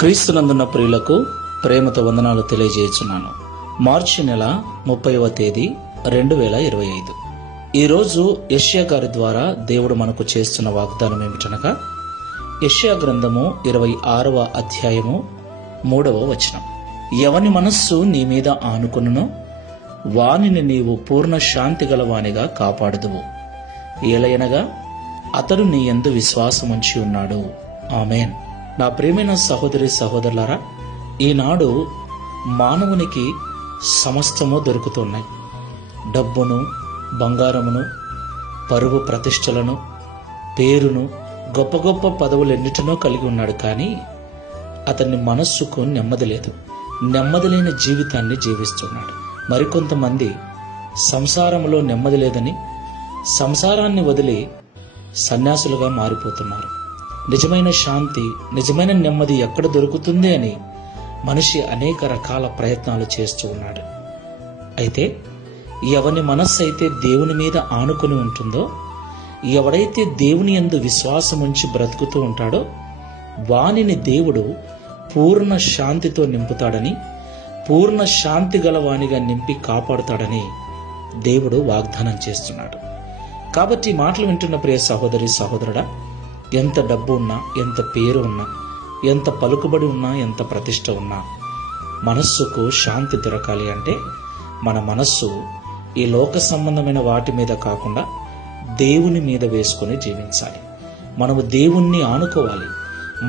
క్రీస్తునందున్న ప్రియులకు ప్రేమతో వందనాలు తెలియజేస్తున్నాను. మార్చి నెల 30వ తేదీ 2025. ఈరోజు యెషయా గారి ద్వారా దేవుడు మనకు చేస్తున్న వాగ్దానం ఏమిటనగా, యెషయా గ్రంథము 26వ అధ్యాయము 3వ వచనం. ఎవని మనస్సు నీ మీద ఆనుకొనునో వానిని నీవు పూర్ణ శాంతి గలవానిగా కాపాడుదువు, ఏలయనగా అతడు నీ యందు విశ్వాసముంచి ఉన్నాడు. ఆమేన్. నా ప్రియమైన సహోదరి సహోదరులారా, ఈనాడు మానవునికి సమస్తము దొరుకుతున్నాయి. డబ్బును, బంగారమును, పరువు ప్రతిష్టలను, పేరును, గొప్ప గొప్ప పదవులెన్నిటినో కలిగి ఉన్నాడు. కానీ అతని మనస్సుకు నెమ్మది లేదు. నెమ్మది లేని జీవితాన్ని జీవిస్తున్నాడు. మరికొంతమంది సంసారంలో నెమ్మది లేదని సంసారాన్ని వదిలి సన్యాసులుగా మారిపోతున్నారు. నిజమైన శాంతి, నిజమైన నెమ్మది ఎక్కడ దొరుకుతుంది అని మనిషి అనేక రకాల ప్రయత్నాలు చేస్తూ ఉన్నాడు. అయితే ఎవని మనస్సు అయితే దేవుని మీద ఆనుకొని ఉంటుందో, ఎవడైతే దేవుని యందు విశ్వాసం ఉంచి బ్రతుకుతూ ఉంటాడో వానిని దేవుడు పూర్ణ శాంతితో నింపుతాడని, పూర్ణ శాంతి గల వానిగా నింపి కాపాడుతాడని దేవుడు వాగ్దానం చేస్తున్నాడు. కాబట్టి మాటలు వింటున్న ప్రియ సహోదరి సహోదరుడా, ఎంత డబ్బు ఉన్నా, ఎంత పేరు ఉన్నా, ఎంత పలుకుబడి ఉన్నా, ఎంత ప్రతిష్ట ఉన్నా, మనస్సుకు శాంతి దొరకాలి అంటే మన మనస్సు ఈ లోక సంబంధమైన వాటి మీద కాకుండా దేవుని మీద వేసుకొని జీవించాలి. మనము దేవుణ్ణి ఆనుకోవాలి.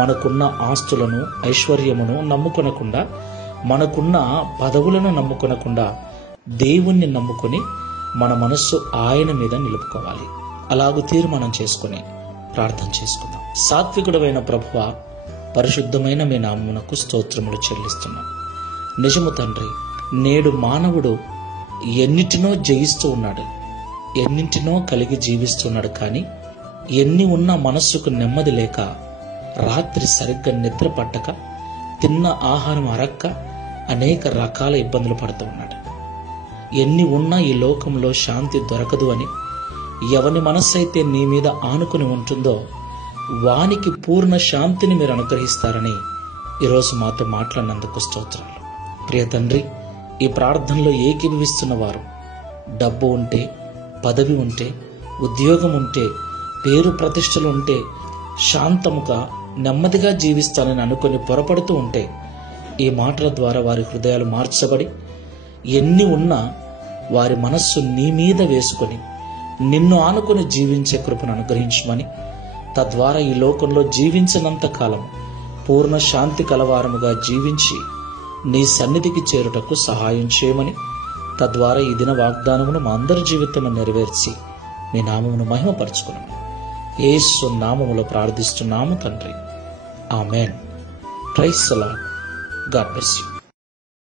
మనకున్న ఆస్తులను, ఐశ్వర్యమును నమ్ముకొనకుండా, మనకున్న పదవులను నమ్ముకొనకుండా దేవుణ్ణి నమ్ముకొని మన మనస్సు ఆయన మీద నిలుపుకోవాలి. అలాగూ తీర్మానం చేసుకొని ప్రార్థన చేసుకుందాం. సాత్వికుడమైన ప్రభువా, పరిశుద్ధమైన మీ నామమునకు స్తోత్రములు చెల్లిస్తున్నాం. నిజము తండ్రి, నేడు మానవుడు ఎన్నిటినో జయిస్తూ ఉన్నాడు, ఎన్నింటినో కలిగి జీవిస్తున్నాడు. కానీ ఎన్ని ఉన్నా మనస్సుకు నెమ్మది లేక, రాత్రి సరిగ్గా నిద్ర పట్టక, తిన్న ఆహారం అరక్క అనేక రకాల ఇబ్బందులు పడుతూ ఉన్నాడు. ఎన్ని ఉన్నా ఈ లోకంలో శాంతి దొరకదు అని, ఎవని మనస్సు అయితే నీ మీద ఆనుకుని ఉంటుందో వానికి పూర్ణ శాంతిని మీరు అనుగ్రహిస్తారని ఈరోజు మాతో మాట్లాడినందుకు స్తోత్రాలు. ప్రియ తండ్రి, ఈ ప్రార్థనలో ఏకీభవిస్తున్న వారు డబ్బు ఉంటే, పదవి ఉంటే, ఉద్యోగం ఉంటే, పేరు ప్రతిష్టలు ఉంటే, శాంతముగా నెమ్మదిగా జీవిస్తానని అనుకుని పొరపడుతూ ఉంటే, ఈ మాటల ద్వారా వారి హృదయాలు మార్చబడి ఎన్ని ఉన్నా వారి మనస్సు నీ మీద వేసుకొని నిన్ను ఆనుకొని జీవించే కృపను అనుగ్రహించమని, తద్వారా ఈ లోకంలో జీవించినంత కాలం పూర్ణ శాంతి కలవారముగా జీవించి నీ సన్నిధికి చేరుటకు సహాయం చేయమని, తద్వారా ఈ దిన వాగ్దానమును మా అందరి జీవితంలో నెరవేర్చి మీ నామమును మహిమపరచుకున్నాము. యేసు నామములో ప్రార్థిస్తున్నాము తండ్రి. ఆమేన్. Praise the Lord. God bless you.